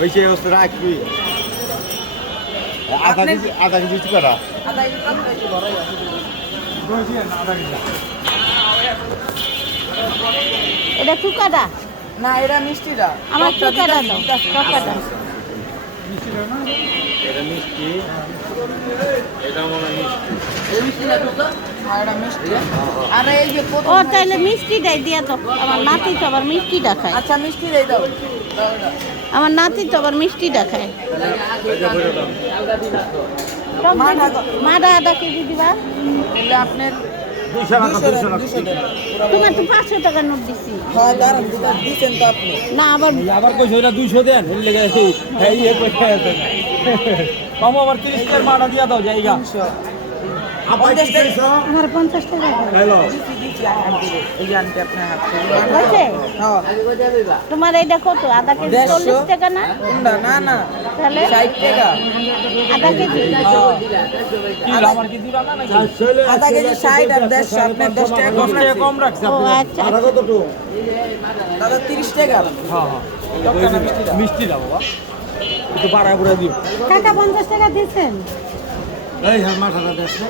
ওই যে অবস্থা রাখবি আধা কেজি চুকাটা এটা চুকাটা না এটা মিষ্টিটা আমার চুকাটা দাও চুকাটা এটা মিষ্টি এটা মনে হয় মিষ্টি এটা মিষ্টি আর এই যে ও তাইলে মিষ্টিটাই দিয়া তো আমার নাতি তো আবার মিষ্টিটা খায় আচ্ছা মিষ্টি দেই দাও আমার নাতি তো আবার মিষ্টিটা খায় মাডা আধা কেজি দিবা এলে আপনার 200 টাকা তোমার তো 500 টাকার নোট দিছি হ্যাঁ দাঁড়ান দিচ্ছেন তো আপনি না আবার আবার কইছো এটা 200 দেন এর লেগে এই এই পয়সা আছে কম আবার 30 টাকার মানা দিয়া দাও জায়গা 300 আমার 50 টাকা হ্যালো এই যে আনতে আপনার হাত হয়েছে হ্যাঁ তোমার এইটা কত আধা কেজি 40 টাকা না কোনটা না না তাহলে 60 টাকা আধা কেজি কি আমার কি দিবা না নাকি আধা কেজি 60 আর 150 আপনি 10 টাকা 10 টাকা কম রাখছে ও আপনি আচ্ছা আর কত টু দাদা 30 টাকা হ্যাঁ হ্যাঁ মিষ্টি দাও বাবা একটু বাড়া করে দিও কাকা 50 টাকা দিয়েছেন এই হ্যাঁ মাথাটা দেখো